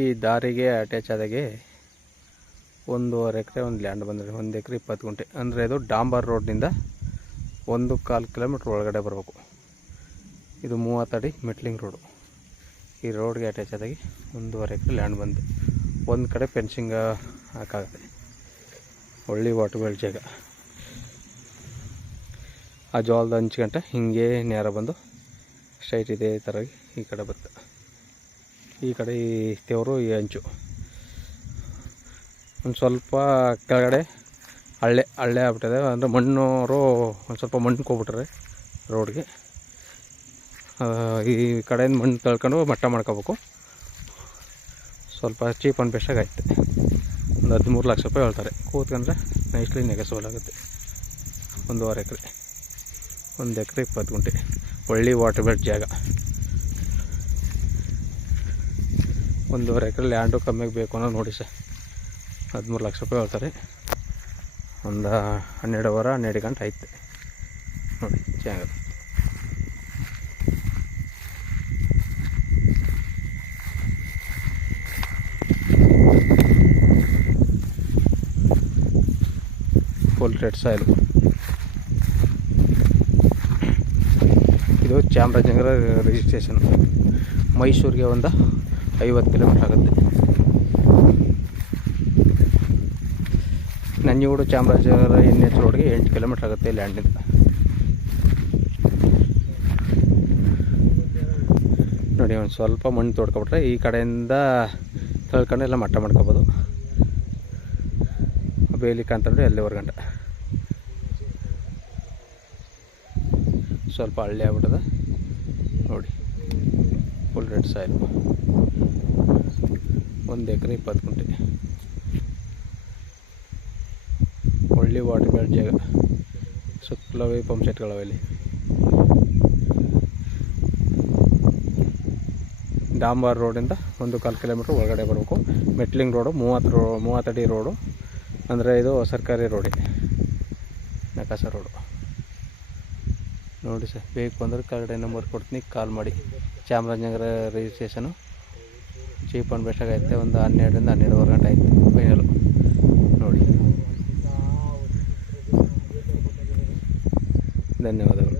ಈ ದಾರಿಗೆ ಅಟ್ಯಾಚ್ ಆದಾಗೆ 1.5 ಎಕರೆ ಒಂದು ಲ್ಯಾಂಡ್ ಬಂದಿದೆ. 1 ಎಕರೆ 20 ಗುಂಟೆ. ಅಂದರೆ ಇದು ಡಾಂಬರ್ ರೋಡ್ನಿಂದ 1.25 ಕಿಲೋಮೀಟ್ರ್ ಒಳಗಡೆ ಬರಬೇಕು. ಇದು 30 ಅಡಿ ಮೆಟ್ಲಿಂಗ್ ರೋಡು. ಈ ರೋಡ್ಗೆ ಅಟ್ಯಾಚ್ ಆದಾಗಿ 1.5 ಎಕರೆ ಲ್ಯಾಂಡ್ ಬಂದು ಒಂದು ಕಡೆ ಫೆನ್ಸಿಂಗ್ ಹಾಕಾಗುತ್ತೆ. ಒಳ್ಳೆ ವಾಟರ್ ಬೆಲ್ಟ್ ಜಾಗ. ಆ ಜೋಳದ ಹಂಚ್ಗಂಟ ಹಿಂಗೆ ನೇರ ಬಂದು ಸ್ಟ್ರೈಟ್ ಇದೇ ಥರ ಈ ಕಡೆ ಬರುತ್ತೆ. ಈ ಕಡೆ ಈ ತೇವರು ಈ ಅಂಚು ಒಂದು ಸ್ವಲ್ಪ ಕೆಳಗಡೆ ಹಳ್ಳೆ ಆಗ್ಬಿಟ್ಟಿದೆ. ಅಂದರೆ ಮಣ್ಣವರು ಒಂದು ಸ್ವಲ್ಪ ಮಣ್ಣು ಹೋಗ್ಬಿಟ್ರೆ ರೋಡ್ಗೆ. ಈ ಕಡೆಯಿಂದ ಮಣ್ಣು ತಳ್ಕೊಂಡು ಮಟ್ಟ ಮಾಡ್ಕೋಬೇಕು. ಸ್ವಲ್ಪ ಚೀಪ್ ಆ್ಯಂಡ್ ಬೆಸ್ಟಾಗಿ ಆಯ್ತು. ಒಂದು 13 ಲಕ್ಷ ರೂಪಾಯಿ ಹೇಳ್ತಾರೆ. ಕೂತ್ಕೊಂಡ್ರೆ ನೈಸ್ಲಿ ನೆಗೆಸೋಲ್ ಆಗುತ್ತೆ. 1.5 ಎಕರೆ 1 ಎಕರೆ 20 ಗುಂಟೆ. ಒಳ್ಳೆ ವಾಟರ್ ಬೆಲ್ಟ್ ಜಾಗ. 1.5 ಎಕರೆ ಲ್ಯಾಂಡು ಕಮ್ಮಿಗೆ ಬೇಕು ಅನ್ನೋ ನೋಡಿ ಸರ್. 13 ಲಕ್ಷ ರೂಪಾಯಿ ಹೇಳ್ತಾರೆ. ಒಂದು 12 ಗಂಟೆ ಆಯ್ತು ನೋಡಿ. ಚೆನ್ನಾಗದು. Full red soil. ಇದು ಚಾಮರಾಜನಗರ ರಿಜಿಸ್ಟ್ರೇಷನ್. ಮೈಸೂರಿಗೆ ಒಂದು 50 ಕಿಲೋಮೀಟ್ರ್ ಆಗುತ್ತೆ. ನಂಜನಗೂಡು ಚಾಮರಾಜನಗರ NH ರೋಡ್ಗೆ 8 ಕಿಲೋಮೀಟ್ರ್ ಆಗುತ್ತೆ ಲ್ಯಾಂಡಿಂದ. ನೋಡಿ, ಒಂದು ಸ್ವಲ್ಪ ಮಣ್ಣು ತೋಡ್ಕೊಬಿಟ್ರೆ ಈ ಕಡೆಯಿಂದ ತಳ್ಕೊಂಡೆಲ್ಲ ಮಟ್ಟ ಮಾಡ್ಕೋಬೋದು. ಬೇಲಿ ಕಾಂತಂದ್ರೆ ಅಲ್ಲಿವರೆಗೆ ಗಂಟ ಸ್ವಲ್ಪ ಹಳ್ಳಿ ಆಗ್ಬಿಟ್ಟದ ನೋಡಿ. Full red soil. 1 ಎಕರೆ 20 ಗುಂಟೆ. ಒಳ್ಳೆ ವಾಟರ್ ಬೆಲ್ಟ್ ಜಾಗ. ಸುತ್ತಲವೇ ಪಂಪ್ ಸೆಟ್ಗಳವೆ ಇಲ್ಲಿ. ಡಾಂಬರ್ ರೋಡಿಂದ 1.25 ಕಿಲೋಮೀಟ್ರ್ ಒಳಗಡೆ ಬರಬೇಕು. ಮೆಟ್ಲಿಂಗ್ ರೋಡು 30 ಅಡಿ ರೋಡು. ಅಂದರೆ ಇದು ಸರ್ಕಾರಿ ರೋಡೆ, ನಕಾಸ ರೋಡು ನೋಡಿ ಸರ್. ಬೇಕು ಅಂದರೆ ಕೆಳಗಡೆ ನಂಬರ್ ಕೊಡ್ತೀನಿ, ಕಾಲ್ ಮಾಡಿ. Chamarajanagar registration cheap and best ಆಗೈತೆ. ಒಂದು 12ರಿಂದ 12.5 ಗಂಟೆ ಆಯಿತು ಫೈನಲು ನೋಡಿ. ಧನ್ಯವಾದಗಳು.